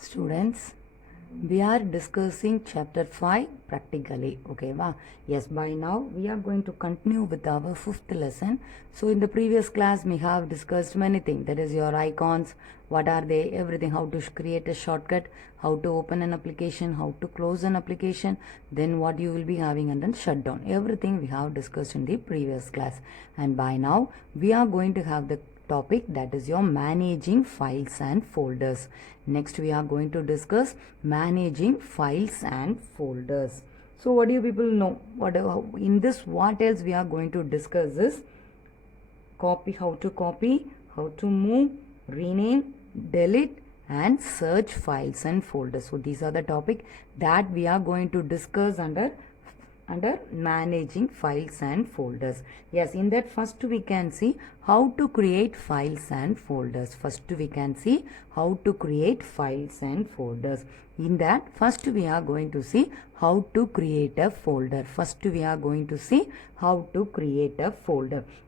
Students, we are discussing chapter 5 practically. Okay, wow. Yes, by now we are going to continue with our fifth lesson. So in the previous class we have discussed many things, that is your icons, what are they, everything, how to create a shortcut, how to open an application, how to close an application, then what you will be having and then shutdown, everything we have discussed in the previous class. And by now we are going to have the topic, that is your managing files and folders. Next we are going to discuss managing files and folders. So what do you people know? In this, what else we are going to discuss is copy, how to move, rename, delete and search files and folders. So these are the topic that we are going to discuss under managing files and folders. Yes, in that first we can see how to create files and folders. In that first we are going to see how to create a folder.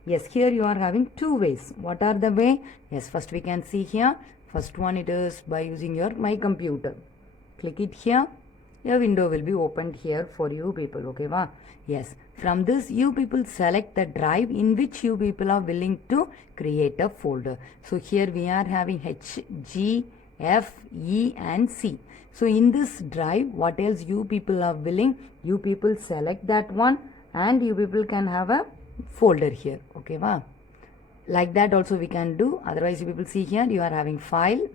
Yes, here you are having two ways. What are the way? Yes, first we can see here. First one, it is by using your My Computer. Click it here. A window will be opened here for you people. Okay, wow. Yes, from this you people select the drive in which you people are willing to create a folder. So here we are having H, G, F, E and C. So in this drive, what else you people are willing, you people select that one and you people can have a folder here. Okay, wow. Like that also we can do. Otherwise you people see here, you are having file.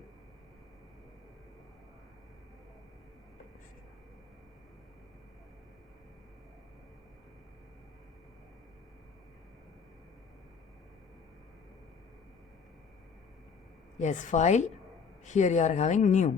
Yes, file. Here you are having new.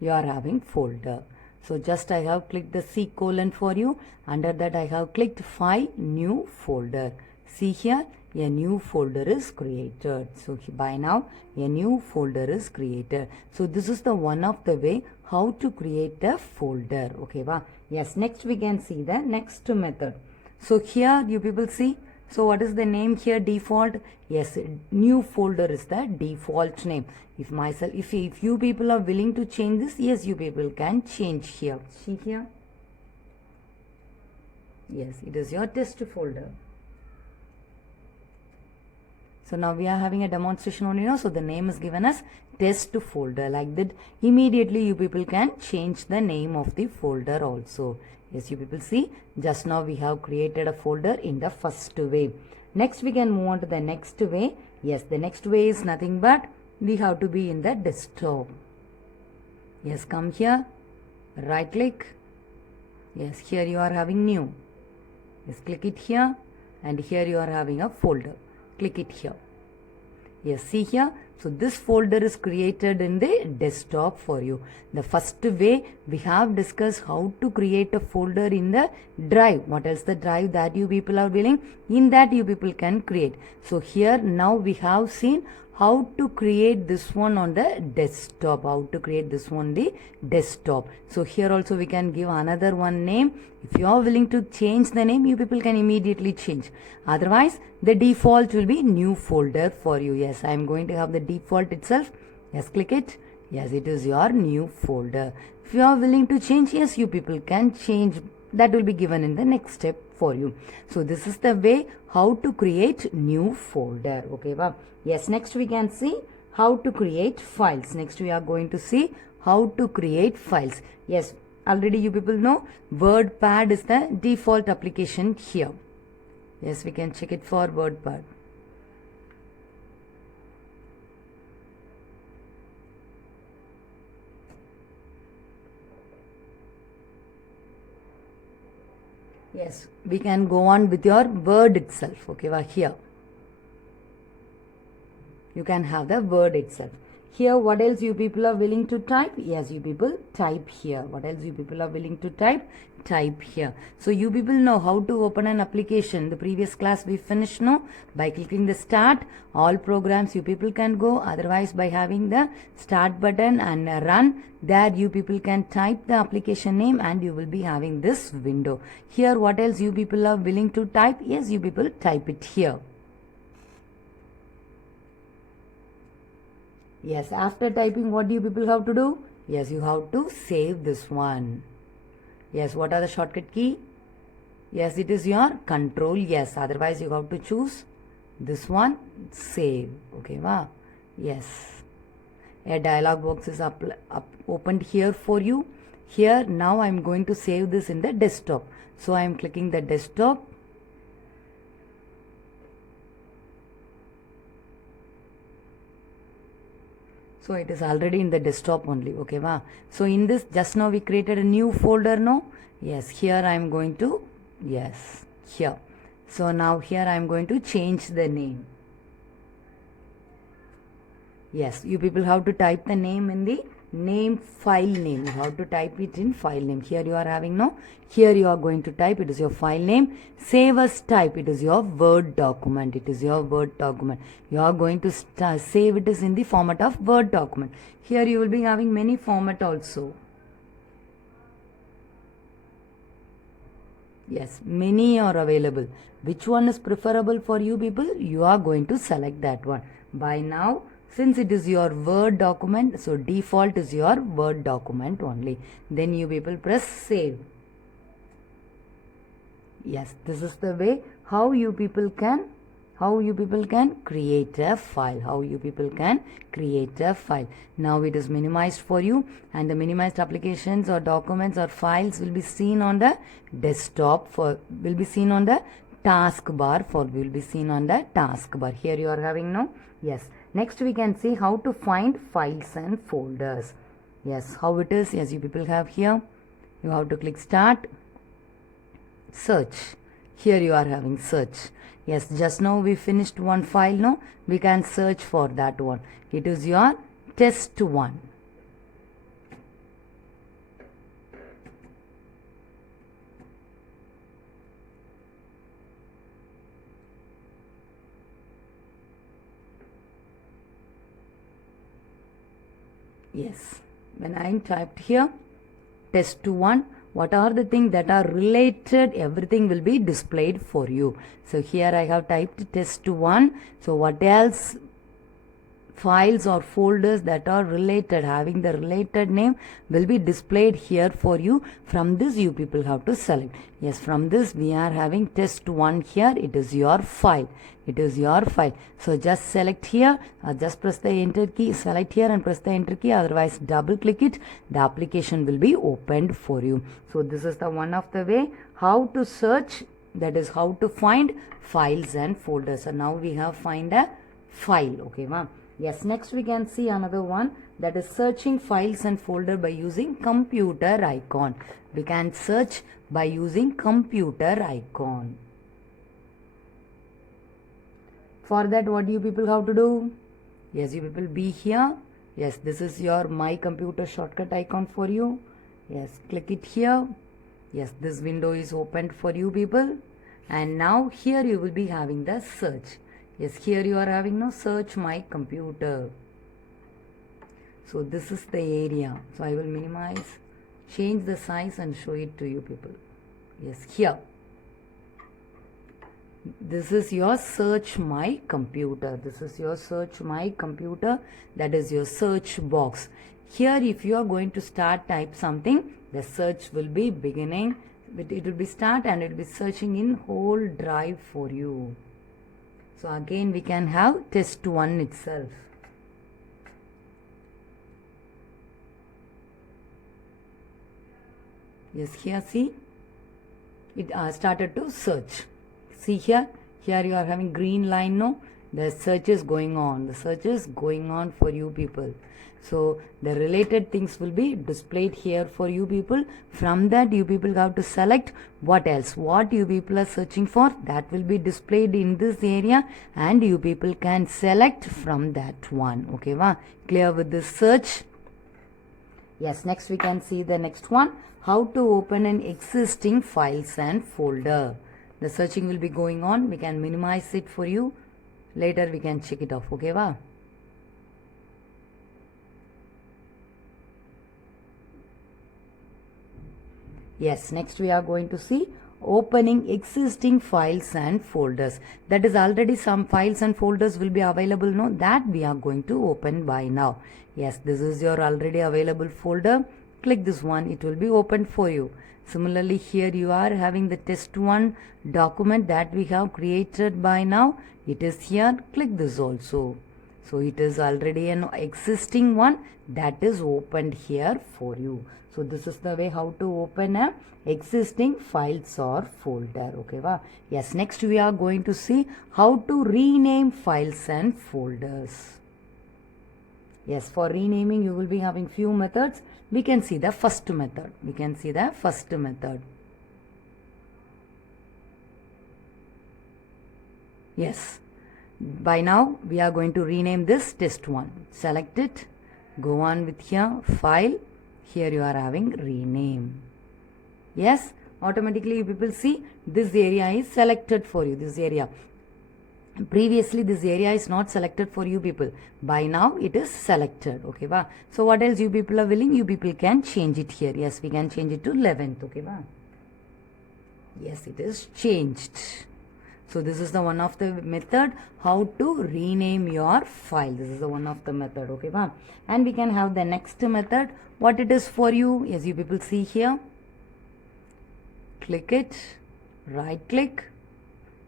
You are having folder. So just I have clicked the C colon for you. Under that I have clicked file, new folder. See here, a new folder is created. So by now a new folder is created. So this is the one of the way how to create a folder. Okay, wow. Yes, next we can see the next method. So here you people see. So what is the name here? Default. Yes, new folder is the default name. If you people are willing to change this, yes, you people can change here. See here. Yes, it is your test folder. So now we are having a demonstration only, so the name is given as test folder. Like that, immediately you people can change the name of the folder also. Yes, you people see, just now we have created a folder in the first way. Next we can move on to the next way. Yes, the next way is nothing but we have to be in the desktop. Yes, come here, right click. Yes, here you are having new. Yes, click it here and here you are having a folder. Click it here. Yes, see here. So this folder is created in the desktop for you. The first way we have discussed how to create a folder in the drive. What else the drive that you people are willing, in that you people can create. So here now we have seen how to create this one on the desktop. So here also we can give another one name. If you are willing to change the name, you people can immediately change. Otherwise, the default will be new folder for you. Yes, I am going to have the default itself. Yes, click it. Yes, it is your new folder. If you are willing to change, yes, you people can change. That will be given in the next step for you. So this is the way how to create new folder. Okay, wow. Yes, next we can see how to create files. Next we are going to see how to create files. Yes, already you people know WordPad is the default application here. Yes, we can check it for WordPad. Yes, we can go on with your Word itself. Okay, well, here you can have the Word itself. Here, what else you people are willing to type? Yes, you people type here. What else you people are willing to type? Type here. So you people know how to open an application. The previous class we finished now by clicking the start. All programs you people can go. Otherwise, by having the start button and run, there you people can type the application name and you will be having this window. Here, what else you people are willing to type? Yes, you people type it here. Yes, after typing, what do you people have to do? Yes, you have to save this one. Yes, what are the shortcut key? Yes, it is your control. Yes, otherwise you have to choose this one, save. Okay, wow. Yes, a dialog box is opened here for you. Here now I am going to save this in the desktop. So I am clicking the desktop. So it is already in the desktop only. Okay, wow. So in this, just now we created a new folder, no? Yes, here I am going to, yes, here. So now here I am going to change the name. Yes, you people have to type the name in the name file name. You have to type it in file name. Here you are having, no? Here you are going to type, it is your file name. Save as type, it is your Word document. It is your Word document. You are going to save it is in the format of Word document. Here you will be having many format also. Yes, many are available. Which one is preferable for you people? You are going to select that one. By now, since it is your Word document, so default is your Word document only. Then you people press save. Yes, this is the way how you people can create a file. How you people can create a file. Now it is minimized for you, and the minimized applications or documents or files will be seen on the desktop will be seen on the taskbar will be seen on the taskbar. Here you are having, no? Yes. Next we can see how to find files and folders. Yes, how it is. Yes, you people have here. You have to click start. Search. Here you are having search. Yes, just now we finished one file, no? We can search for that one. It is your test1. Yes, when I typed here test1, what are the things that are related, everything will be displayed for you. So here I have typed test1. So what else files or folders that are related, having the related name, will be displayed here for you. From this you people have to select. Yes, from this we are having test1 here. It is your file. It is your file. So just select here, just press the enter key, select here and press the enter key, otherwise double click it, the application will be opened for you. So this is the one of the way how to search, that is how to find files and folders. So now we have find a file. Okay, ma'am. Yes, next we can see another one, that is searching files and folder by using computer icon. We can search by using computer icon. For that, what do you people have to do? Yes, you people be here. Yes, this is your my computer shortcut icon for you. Yes, click it here. Yes, this window is opened for you people. And now here you will be having the search. Yes, here you are having no search my computer. So this is the area. So I will minimize, change the size and show it to you people. Yes, here. This is your search my computer. This is your search my computer. That is your search box. Here if you are going to start type something, the search will be beginning. It will be start and it will be searching in whole drive for you. So again we can have test1 itself. Yes, here see, it started to search. See here you are having green line, no? The search is going on. The search is going on for you people. So the related things will be displayed here for you people. From that you people have to select what else, what you people are searching for, that will be displayed in this area and you people can select from that one. Okay, wow? Clear with this search? Yes, next we can see the next one, how to open an existing files and folder. The searching will be going on. We can minimize it for you. Later we can check it off. Okay, wow? Yes, next we are going to see opening existing files and folders. That is already some files and folders will be available, no, that we are going to open by now. Yes, this is your already available folder. Click this one, it will be opened for you. Similarly, here you are having the test1 document that we have created by now. It is here. Click this also. So it is already an existing one that is opened here for you. So this is the way how to open a existing files or folder. Okay, wow. Yes, next we are going to see how to rename files and folders. Yes, for renaming you will be having few methods. We can see the first method. Yes, by now we are going to rename this test1. Select it, go on with here, file, here you are having rename. Yes, automatically you people see this area is selected for you, this area. Previously this area is not selected for you people. By now it is selected. Okay, wow. So what else you people are willing? You people can change it here. Yes, we can change it to 11th. Okay, wow. Yes, it is changed. So this is the one of the method how to rename your file. This is the one of the method. Okay, wow. And we can have the next method. What it is for you? As you people see here. Click it. Right click.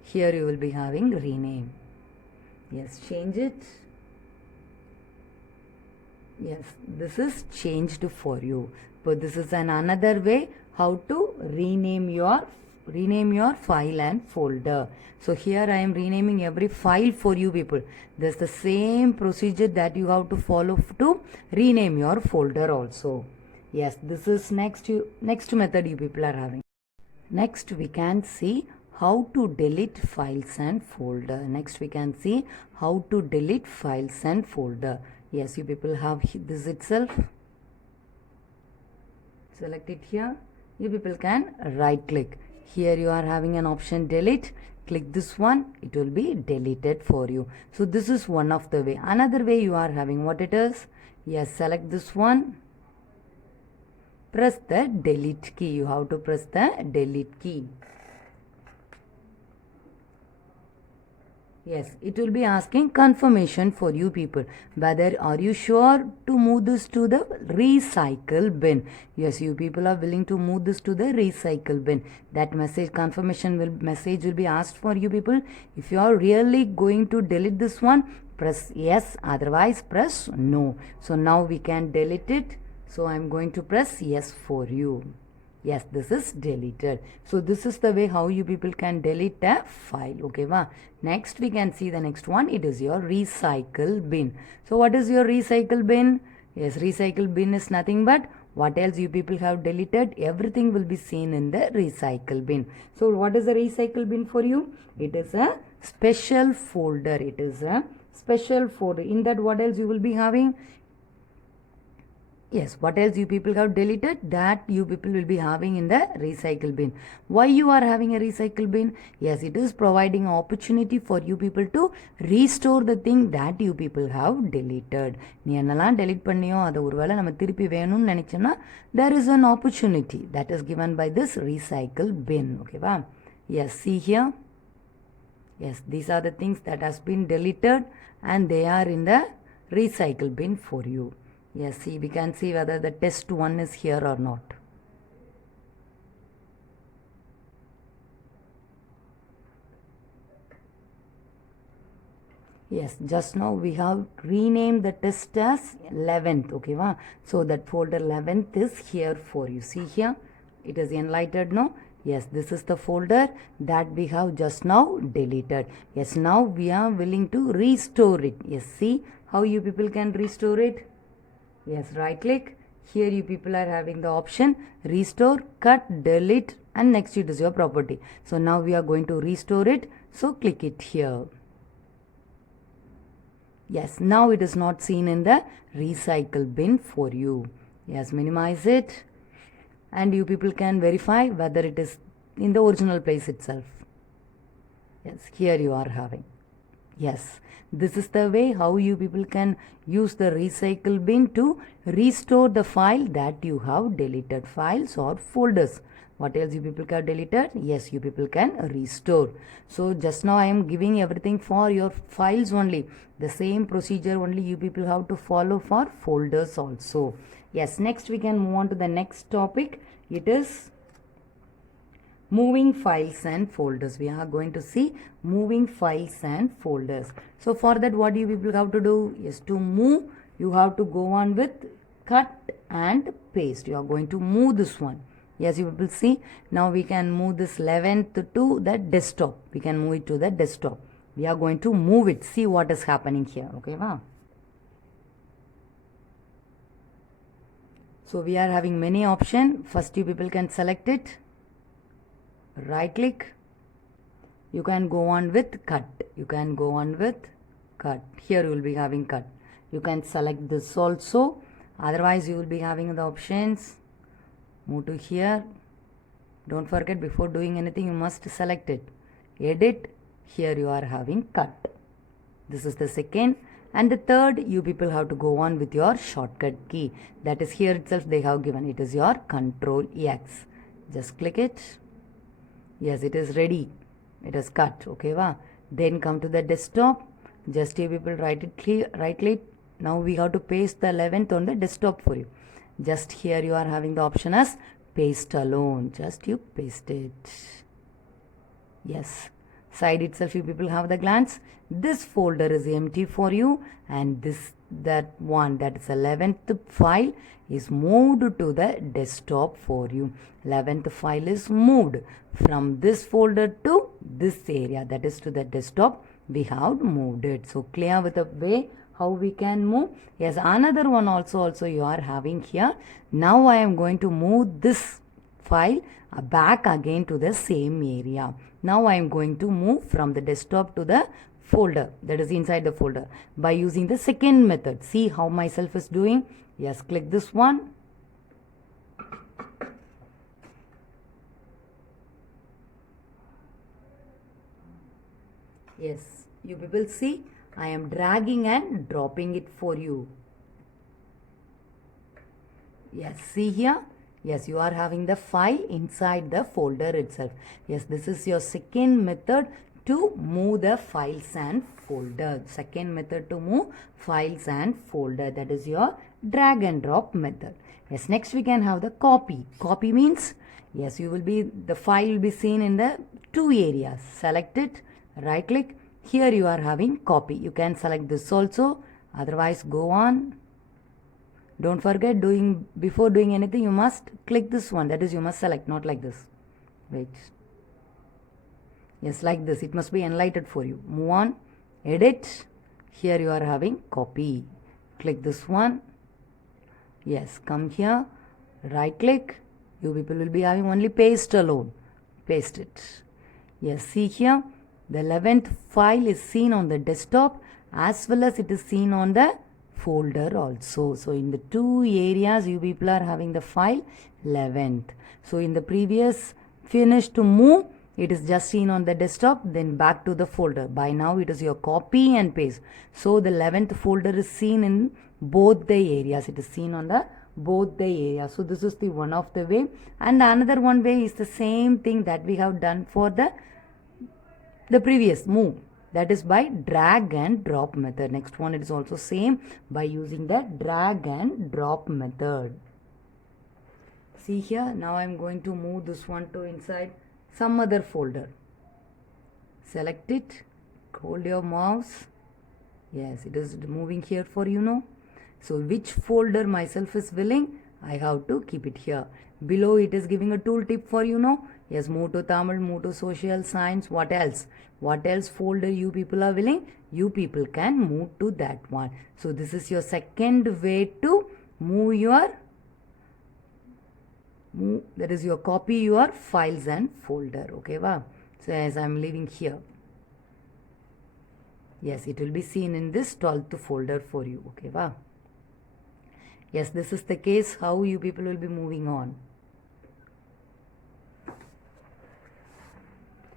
Here you will be having rename. Yes, change it. Yes, this is changed for you. But this is another way how to rename your file and folder. So here I am renaming every file for you people. There's the same procedure that you have to follow to rename your folder also. Yes, this is next method you people are having. Next we can see how to delete files and folder. Next we can see how to delete files and folder. Yes, you people have this itself. Select it here. You people can right click. Here you are having an option delete. Click this one. It will be deleted for you. So this is one of the way. Another way you are having what it is. Yes, select this one. Press the delete key. You have to press the delete key. Yes, it will be asking confirmation for you people. Whether are you sure to move this to the recycle bin? Yes, you people are willing to move this to the recycle bin. That message message will be asked for you people. If you are really going to delete this one, press yes, otherwise press no. So now we can delete it. So I am going to press yes for you. Yes, this is deleted. So this is the way how you people can delete a file. Okay, wow. Next we can see the next one. It is your recycle bin. So what is your recycle bin? Yes, recycle bin is nothing but what else you people have deleted. Everything will be seen in the recycle bin. So what is the recycle bin for you? It is a special folder. It is a special folder. In that what else you will be having? Yes, what else you people have deleted, that you people will be having in the recycle bin. Why you are having a recycle bin? Yes, it is providing opportunity for you people to restore the thing that you people have deleted. நீ என்னெல்லாம் delete பண்ணியோ அதை ஒருவேளை நம்ம திருப்பி வேணும்னு நினைச்சோம்னா there is an opportunity that is given by this recycle bin. Okay, wow. Yes, see here. Yes, these are the things that has been deleted and they are in the recycle bin for you. Yes, see, we can see whether the test1 is here or not. Yes, just now we have renamed the test as 11th. Okay, wow. So that folder 11th is here for you. See here, it is enlightened, no? Yes, this is the folder that we have just now deleted. Yes, now we are willing to restore it. Yes, see how you people can restore it. Yes, right click. Here you people are having the option restore, cut, delete, and next it is your property. So now we are going to restore it. So click it here. Yes, now it is not seen in the recycle bin for you. Yes, minimize it. And you people can verify whether it is in the original place itself. Yes, here you are having. Yes, this is the way how you people can use the recycle bin to restore the file that you have deleted, files or folders. What else you people can deleted? Yes, you people can restore. So just now I am giving everything for your files only. The same procedure only you people have to follow for folders also. Yes, next we can move on to the next topic. It is moving files and folders. We are going to see moving files and folders. So for that, what you people have to do is to move, you have to go on with cut and paste. You are going to move this one. Yes, you will see. Now we can move this 11th to the desktop. We can move it to the desktop. We are going to move it. See what is happening here. Okay, wow. So we are having many options. First, you people can select it. Right click. You can go on with cut. You can go on with cut. Here you will be having cut. You can select this also. Otherwise, you will be having the options. Move to here. Don't forget, before doing anything, you must select it. Edit. Here you are having cut. This is the second. And the third, you people have to go on with your shortcut key. That is here itself they have given. It is your Control X. Just click it. Yes, it is ready. It is cut. Okay, wow. Then come to the desktop. Just you people right click. Now we have to paste the 11th on the desktop for you. Just here you are having the option as paste alone. Just you paste it. Yes. Side itself you people have the glance. This folder is empty for you, and that is 11th file is moved to the desktop for you. 11th file is moved from this folder to this area, that is to the desktop. We have moved it. So clear with the way how we can move. Yes, another one also you are having here. Now I am going to move this file back again to the same area. Now I am going to move from the desktop to the folder, that is inside the folder, by using the second method. See how myself is doing. Yes, click this one. Yes, you people see, I am dragging and dropping it for you. Yes, see here. Yes, you are having the file inside the folder itself. Yes, this is your second method to move the files and folder. Second method to move files and folder. That is your drag and drop method. Yes, next we can have the copy. Copy means, yes, the file will be seen in the two areas. Select it, right click. Here you are having copy. You can select this also. Otherwise, go on. Don't forget, before doing anything, you must click this one. That is, you must select, not like this. Wait. Yes, like this. It must be enlightened for you. Move on. Edit. Here you are having copy. Click this one. Yes, come here. Right click. You people will be having only paste alone. Paste it. Yes, see here. The 11th file is seen on the desktop as well as it is seen on the folder also. So in the two areas you people are having the file 11th. So in the previous finish to move, it is just seen on the desktop, then back to the folder. By now it is your copy and paste. So the 11th folder is seen in both the areas. It is seen on the both the areas. So this is the one of the way. And another one way is the same thing that we have done for the previous move. That is by drag and drop method. Next one, it is also same by using the drag and drop method. See here, now I am going to move this one to inside some other folder. Select it, hold your mouse. Yes, it is moving here for you now. So which folder myself is willing, I have to keep it here. Below it is giving a tool tip for you now. Yes, move to Tamil, move to social science. What else? What else folder you people are willing? You people can move to that one. So this is your second way to move that is your copy your files and folder. Okay, wow. So as I am leaving here. Yes, it will be seen in this 12th folder for you. Okay, wow. Yes, this is the case how you people will be moving on.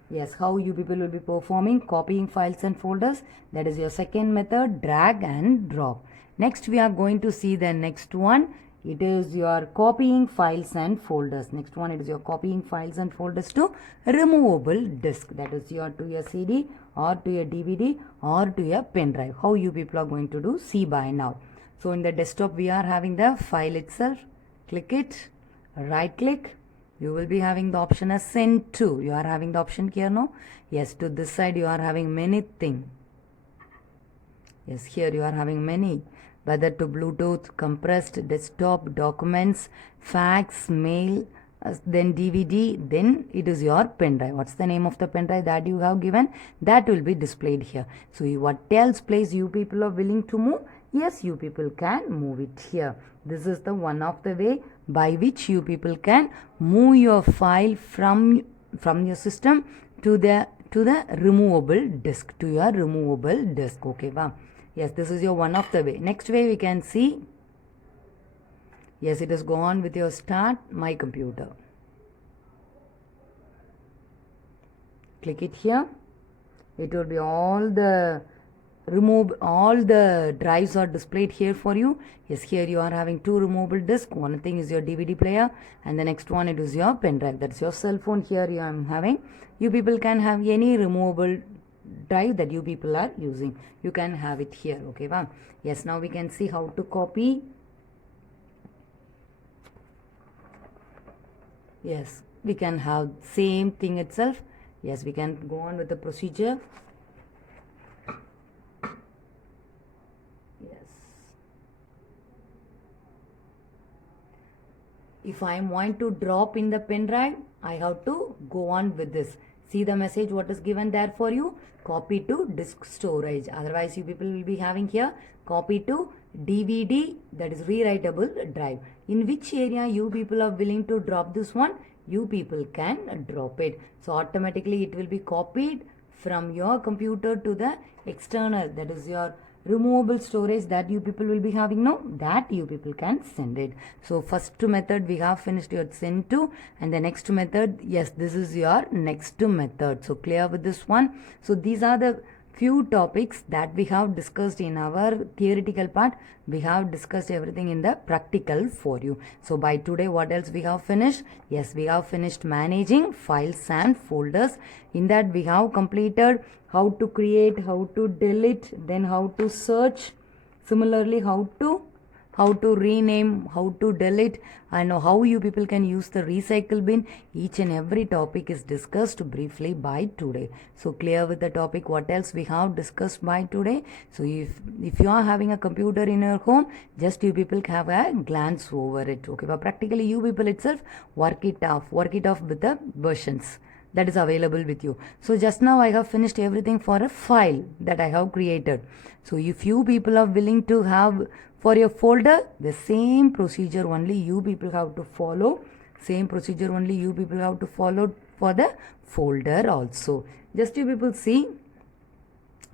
Yes, how you people will be performing copying files and folders. That is your second method, drag and drop. Next we are going to see the next one. It is your copying files and folders. Next one, it is your copying files and folders to removable disk. That is your to your CD or to your DVD or to your pen drive. How you people are going to do, see by now. So in the desktop we are having the file itself. Click it, right click. You will be having the option as send to. You are having the option here, no? Yes, to this side you are having many things. Yes, here you are having many, whether to Bluetooth, compressed, desktop, documents, fax, mail, then DVD, then it is your pen drive. What's the name of the pen drive that you have given? That will be displayed here. So what else place you people are willing to move? Yes, you people can move it here. This is the one of the way by which you people can move your file from your system to the removable disk, to your removable disk. Okay, wow. Yes, this is your one of the way. Next way we can see, yes, it is go on with your start my computer. Click it here. It will be all the drives are displayed here for you. Yes, here you are having two removable disks. One thing is your DVD player and the next one it is your pen drive. That's your cell phone. Here you are having. You people can have any removable drive that you people are using. You can have it here. Okay, wow. Yes, now we can see how to copy. Yes, we can have same thing itself. Yes, we can go on with the procedure. Yes. If I want to drop in the pen drive, I have to go on with this. See the message what is given there for you. Copy to disk storage. Otherwise you people will be having here copy to DVD, that is rewritable drive. In which area you people are willing to drop this one, you people can drop it. So automatically it will be copied from your computer to the external, that is your removable storage that you people will be having now, that you people can send it. So first method we have finished your send to, and the next method, yes, this is your next method. So clear with this one. So these are the few topics that we have discussed in our theoretical part. We have discussed everything in the practical for you. So by today what else we have finished? Yes, we have finished managing files and folders. In that we have completed how to create, how to delete, then how to search, similarly how to rename, how to delete, and how you people can use the recycle bin. Each and every topic is discussed briefly by today. So clear with the topic. What else we have discussed by today? So if you are having a computer in your home, just you people have a glance over it. Okay, but practically you people itself work it off with the versions that is available with you. So just now I have finished everything for a file that I have created. So if you people are willing to have for your folder, the same procedure only you people have to follow. Same procedure only you people have to follow for the folder also. Just you people see,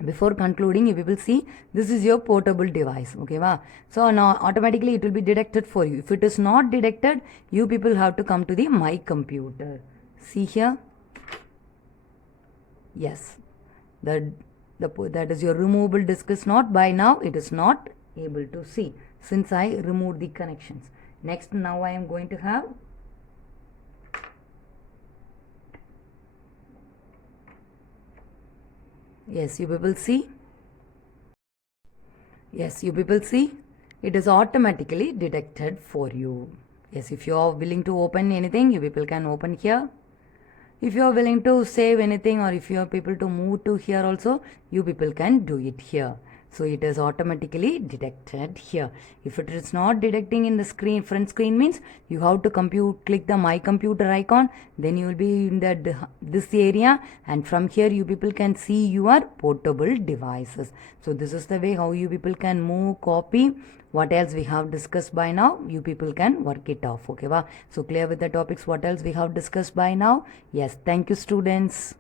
before concluding, you people see, this is your portable device. Okay, wow. So now automatically it will be detected for you. If it is not detected, you people have to come to the my computer. See here. Yes, that is your removable disk is not, by now it is not able to see since I removed the connections. Next, now I am going to have yes, you people see. Yes, you people see, it is automatically detected for you. Yes, if you are willing to open anything, you people can open here. If you are willing to save anything, or if you are people to move to here also, you people can do it here. So it is automatically detected here. If it is not detecting in the screen, front screen means you have to click the my computer icon, then you will be in this area, and from here you people can see your portable devices. So this is the way how you people can move, copy. What else we have discussed by now, you people can work it off. Okay, wow. So clear with the topics, what else we have discussed by now? Yes, thank you students.